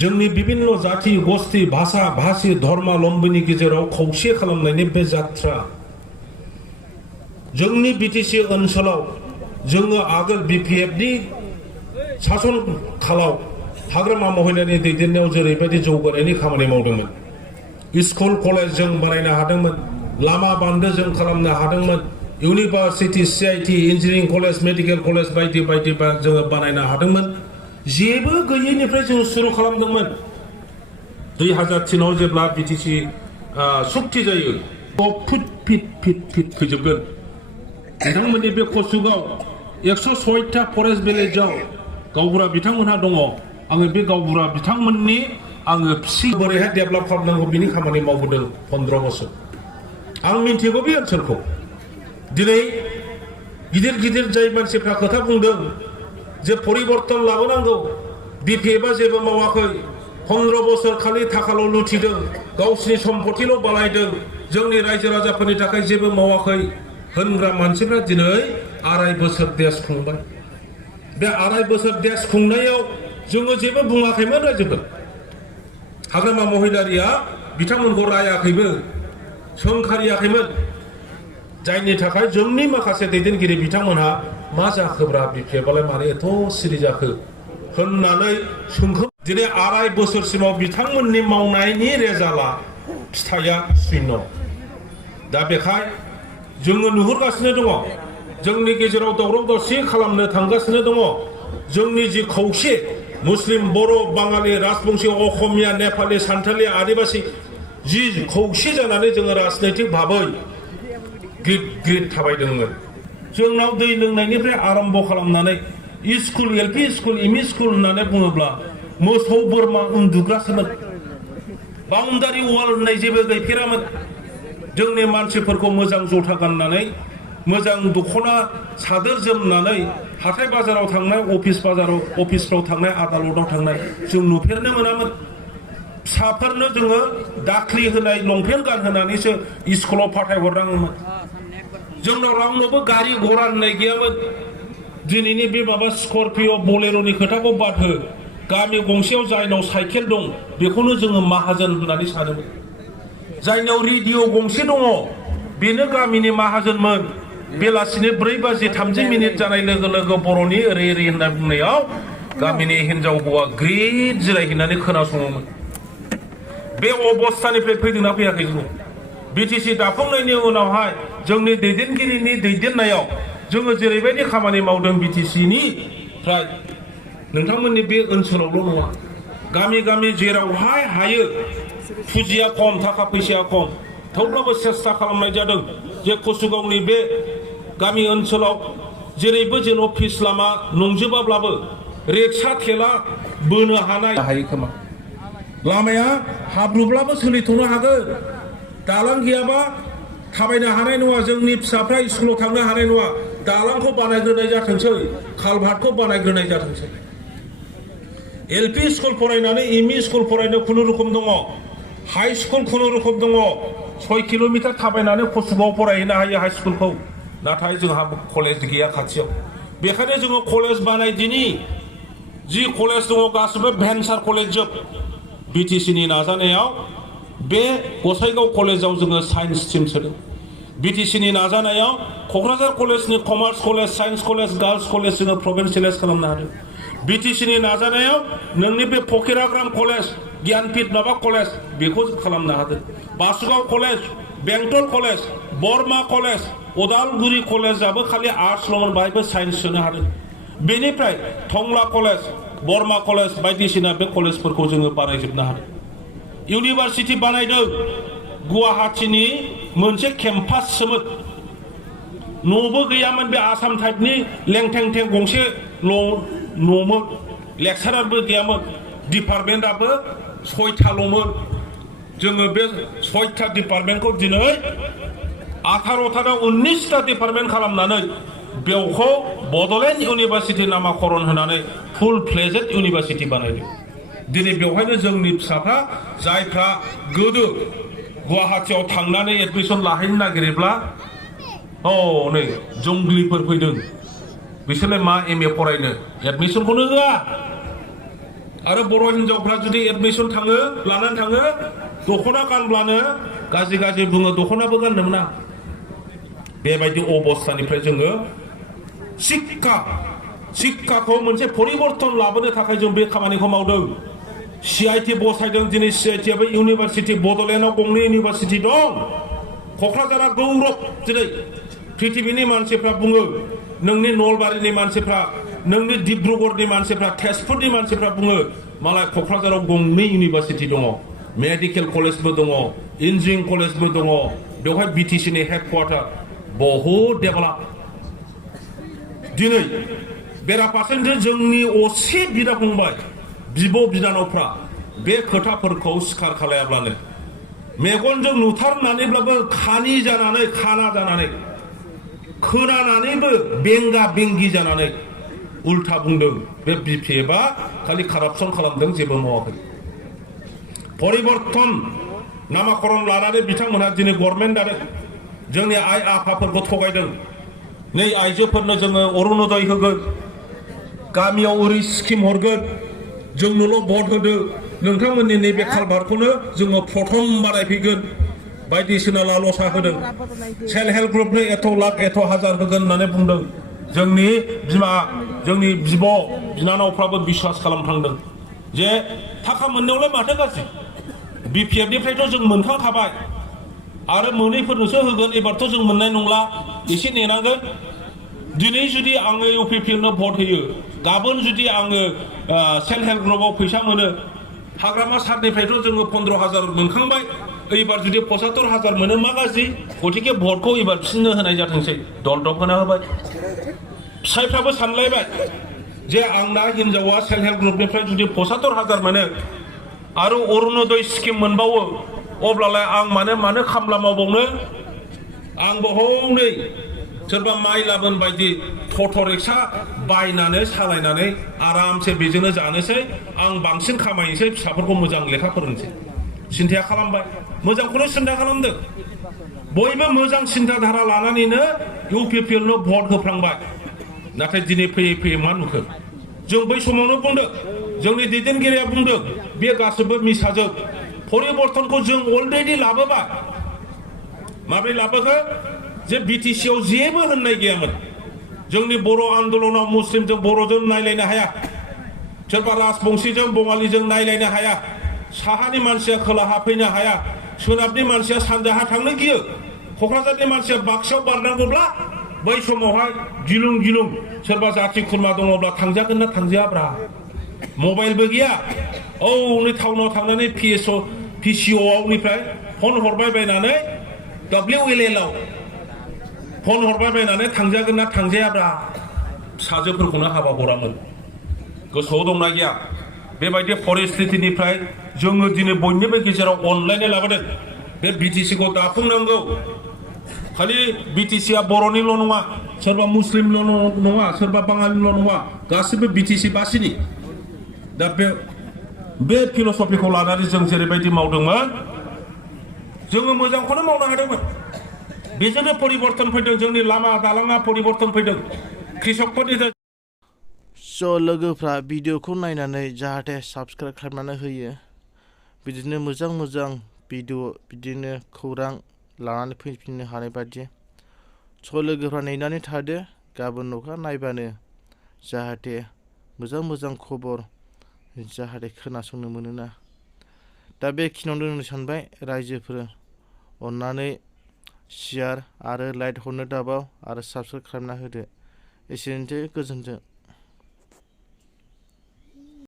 जोंनि विभिन्न जाति गोष्ठी भाषा भाषी धर्मावलम्बीनि गेजेराव खौसे खालामनायनि बे जात्रा जोंनि बिटिसि ओनसोलाव जोङो आगोल बिपिएफनि सासन खालाव हाग्रामा महिलानि दैदेननायाव जेरैबायदि जौगानायनि खामानि मावदोंमोन स्कुल कलेज जों बानायनो हादोंमोन लामा बान्दो जों खालामनो हादोंमोन university CIT engineering college medical college बायदि बायदि जोङो बानायनो हादोंमोन जेबो गैयैनिफ्राय जों सुरु खालामदोंमोन 2003 आव जेब्ला बिटिसि सुक्ति जायो फुट फिट फैजोबगोन बिथांमोननि बे कसुगाव 106टा फरेस्ट भिलेजाव गावबुरा बिथांमोनहा दङ आङो बे गावबुरा बिथांमोननि आङो फिसि बोरैहाय डेभेलप खालामनांगौ बिनि खामानि मावबोदों 15 बोसोर आं मिन्थिगौ बे ओनसोलखौ दिनै गिदिर गिदिर जाय मानसिफ्रा खोथा बुंदों जे परिबर्तन लाबोनांगौ बिपिएफआ जेबो मावाखै 15 बोसोर खालि थाखाल' लुथिदों गावसिनि सम्पतिल' बानायदों जोंनि रायजो राजाफोरनि थाखाय जेबो मावाखै होनग्रा मानसिफ्रा दिनै 2.5 बोसोर देश खुंबाय बे 2.5 बोसोर देश खुंनायाव जोङो जेबो बुङाखैमोन रायजोफोर हाग्रामा महिलारिया बिथांमोनखौ रायाखैबो सोंखारियाखैमोन जायनि थाखाय जोंनि माखासे दैदेनगिरि बिथांमोनहा मा जाखोब्रा बिपिएफआलाय मानो एथ' सिरि जाखो होननानै सोंखोब दिनै 2.5 बोसोरसिमाव बिथांमोननि मावनायनि रेजाल्टआ फिथाइया शून्य दा बेखाय जोङो नुहुरगासिनो दङ जोंनि गेजेराव दावराव दावसि खालामनो थांगासिनो दङ जोंनि जि खौसे मुस्लिम बर' बाङालि राजबंशी असमिया नेपाली सान्थालि आदिबासि जि खौसे जानानै जोङो राजनैतिक भाबै ग्रिद थाबायदोंमोन जोंनाव दै लोंनायनिफ्राय आरम्भ खालामनानै school LP school ME school होननानै बुङोब्ला मोसौ बोरमा उन्दुग्रासोमोन बाउन्डारि वाल होननाय जेबो गैफेरामोन जोंनि मानसिफोरखौ मोजां जुथा गाननानै मोजां दख'ना सादोर जोमनानै हाथाय बाजाराव थांनाय अफिसफ्राव थांनाय आदालताव थांनाय जों नुफेरनो मोनामोन फिसाफोरनो जोङो दाख्लि होनाय लंपेन्ट गानहोनानैसो स्कुलाव फाथायहरनाङोमोन जोंनाव रावनोबो गारि घोड़ा होननाय गैयामोन दिनैनि बे माबा स्कर्पिय' बलेर'नि खोथाखौ बाद हो गामि गंसेयाव जायनाव साइकेल दं बेखौनो जोङो माहाजोन होननानै सानोमोन जायनाव रेडिअ' गंसे दङ बेनो गामिनि माहाजोनमोन बेलासिनि 4:30 जानाय लोगो लोगो बर'नि ओरै ओरै होनना बुंनायाव गामिनि हिनजाव हौवा ग्रिद जिरायहैनानै खोनासङोमोन बे अबस्थानिफ्राय फैदोंना फैयाखै जोङो बिटिसि दाफुंनायनि उनावहाय जोंनि दैदेनगिरिनि दैदेननायाव जोङो जेरैबायदि खामानि मावदों बिटिसिनिफ्राय नोंथांमोननि बे ओनसोलावल' नङा गामि गामि जेरावहाय हायो फुजिया खम थाखा फैसाया खम थेवब्लाबो सेस्था खालामनाय जादों जे कसुगावनि बे गामि ओनसोलाव जेरैबो जेन' फिस लामा नंजोबाब्लाबो रिक्सा थेला बोनो हायो खोमा लामाया हाब्रुब्लाबो सोलिथ'नो हागोन दालां गैयाबा थाबायनो हानाय नङा जोंनि फिसाफ्रा स्कुलाव थांनो हानाय नङा दालांखौ बानायग्रोनाय जाथोंसै कालभार्टखौ बानायग्रोनाय जाथोंसै एलपि स्कुल फरायनानै एमइ स्कुल फरायनो खुनुरुखुम दङ हाई स्कुल खुनुरुखुम दङ 6 किल'मिटार थाबायनानै कसुगाव फरायहैनो हायो हाई स्कुलखौ नाथाय जोंहा कलेज गैया खाथियाव बेखायनो जोङो कलेज बानायदिनि जि कलेज दङ गासिबो भेन्सार कलेज जोब बिटिसिनि नाजानायाव बे गसाइगाव कलेजाव जोङो साइन्स स्ट्रिम सोदों बिटिसिनि नाजानायाव क'क्राझार कलेजनि commerce college science college girls college जोङो प्रभिन्सियेलाइज खालामनो हादों बिटिसिनि नाजानायाव नोंनि बे फकिराग्राम कलेज गियानपीठ माबा कलेज बेखौ खालामनो हादों बासुगाव कलेज बेंटल कलेज बरमा कलेज उदालगुरि कलेजाबो खालि आर्ट्सल'मोन बाहायबो साइन्स सोनो हादों बेनिफ्राय टंला कलेज बरमा कलेज बायदिसिना बे कलेजफोरखौ जोङो बानायजोबनो हादों इउनिभार्सिटि बानायदों गुवाहाटीनि मोनसे केम्पाससोमोन न'बो गैयामोन बे आसाम टाइपनि लेंथें थें गंसे न'मोन लेक्सारारबो गैयामोन डिपार्टमेन्टआबो 6थाल'मोन जोङो बे 6था डिपार्टमेन्टखौ दिनै 18था 19था डिपार्टमेन्ट खालामनानै बेवखौ बड'लेण्ड इउनिभार्सिटि नामाकरन होनानै फुल फ्लेजेड इउनिभार्सिटि बानायदों दिनै बेवहायनो जोंनि फिसाफ्रा जायफ्रा गोदो गुवाहाटीयाव थांनानै एडमिसन लाहैनो नागिरोब्ला नै जंग्लिफोर फैदों बिसोरलाय मा एमए फरायनो एडमिसनखौनो होआ आरो बर' हिनजावफ्रा जुदि एडमिसन थाङो लानानै थाङो दख'ना गानब्लानो गाज्रि गाज्रि बुङो दख'नाबो गाननो मोना बेबायदि अबस्थानिफ्राय जोङो शिक्षाखौ मोनसे परिबर्तन लाबोनो थाखाय जों बे खामानिखौ मावदों CIT बसायदों दिनै CIT आबो इउनिभारसिटि बड'लेण्डआव गंनै इउनिभारसिटि दं क'क्राझारा गौरब दिनै पृथिबीनि मानसिफ्रा बुङो नोंनि नलबारिनि मानसिफ्रा नोंनि डिब्रुगड़नि मानसिफ्रा तेजपुरनि मानसिफ्रा बुङो मालाय क'क्राझाराव गंनै इउनिभारसिटि दङ मेडिकेल कलेजबो दङ इन्जिनियारिं कलेजबो दङ बेवहाय BTC नि हेडक्वार्टार बहुद डेभेलप दिनै बेराफारसेथिं जोंनि असे बिदा फंबाय बिब' बिनानावफ्रा बे खोथाफोरखौ स्वीकार खालायाब्लानो मेगनजों नुथारनानैब्लाबो खाना जानानै खोनानानैबो बेंगा बेंगि जानानै उल्था बुंदों बे BPFआ खालि कारापसन खालामदों जेबो मावाखै परिबर्तन नामाकरण लानानै बिथांमोनहा दिनै गभर्नमेन्ट दादों जोंनि आइ आफाफोरखौ थगायदों नै आइजोफोरनो जोङो अरुणोदय होगोन गामियाव ओरै स्किम हरगोन जोंनोल' भट होदो नोंथांमोननि नैबे कालभारखौनो जोङो प्रथम बानायफैगोन बायदिसिना लालसा होदों सेल्फ हेल्प ग्रुपनो एथ' लाख एथ' हाजार होगोन होननानै बुंदों जोंनि बिब' बिनानावफ्राबो बिश्वास खालामफ्लांदों जे थाखा मोननायावलाय माथो गाज्रि BPFनिफ्रायथ' जों मोनखांखाबाय आरो मोनैफोरनोसो होगोन एबारथ' जों मोननाय नंला एसे नेनांगोन दिनै जुदि आङो UPPनो भट होयो गाबोन जुदि आङो सेल्फ हेल्प ग्रुपआव फैसा मोनो हाग्रामा सारनिफ्रायथ' जोङो 15,000 मोनखांबाय एबार जुदि 75,000 मोनो मा गाज्रि गतिके भटखौ एबार बिसोरनो होनाय जाथोंसै दलदब होना होबाय फिसायफ्राबो सानलायबाय जे आंना हिनजावा सेल्फ हेल्प ग्रुपनिफ्राय जुदि 75,000 मोनो आरो अरुणोदय स्किम मोनबावो अब्लालाय आं मानो खामला मावबावनो आंबो हनै सोरबा माइ लाबोन बायदि टट' रिक्सा बायनानै सालायनानै आरामसे बेजोंनो जानोसै आं बांसिन खामायनोसै फिसाफोरखौ मोजां लेखा फोरोंसै सिन्था खालामबाय मोजांखौनो सिन्था खालामदों बयबो मोजां सिन्थाधारा लानानैनो UPPनो भट होफ्लांबाय नाथाय दिनै फैयै फैयै मा नुखो जों बै समावनो बुंदों जोंनि दैदेनगिरिया बुंदों बे गासैबो मिसाजों परिबर्तनखौ जों अलरेडि लाबोबाय माब्रै लाबोखो जे BTCआव जेबो होननाय गैयामोन जोंनि बर' आन्दोलनाव मुस्लिमजों बर'जों नायलायनो हाया सोरबा राजबंशीजों बङालिजों नायलायनो हाया साहानि मानसिया खोलाहा फैनो हाया सोनाबनि मानसिया सानजाहा थांनो गियो क'क्राझारनि मानसिया बाक्सायाव बारनांगौब्ला बै समावहाय गिलुं गिलुं सोरबा जाथि खुरमा दङब्ला थांजागोन ना थांजायाब्रा मबाइलबो गैया नै टाउनाव थांनानै PCOआवनिफ्राय फन हरबाय बायनानै WLLआव फन हरबाय बायनानै थांजागोन ना थांजायाब्रा फिसाजोफोरखौनो हाबा हरामोन गोसोआव दंना गैया बेबायदि परिस्थितिनिफ्राय जोङो दिनै बयनिबो गेजेराव अनलायनाय लाबोदों बे BTCखौ दाफुंनांगौ खालि BTCआ बर'निल' नङा सोरबा मुस्लिमल' नङा सोरबा बाङालिल' नङा गासिबो BTC बासिनि दा बे फिलसफिखौ लानानै जों जेरैबायदि मावदोंमोन जोङो मोजांखौनो मावनो हादोंमोन बेजोंनो परिबर्तन फैदों जोंनि लामा दालाङा परिबर्तन फैदों कृषकफोरनि लोगोफ्रा भिडिअखौ नायनानै जाहाथे साबस्क्राइब खालामनानै होयो बिदिनो मोजां भिडिअ बिदिनो खौरां लानानै फैफिननो हानाय बायदि लोगोफ्रा नेनानै थादो गाबोन अखा नायबानो जाहाथे मोजां खबर जाहाथे खोनासंनो मोनोना दा बेखिनियावनो दोननो सानबाय रायजोफोर अननानै शेयार आरो लाइक हरनो दाबाव आरो साबस्क्राइब खालामना होदो एसेनोसै गोजोन्थों।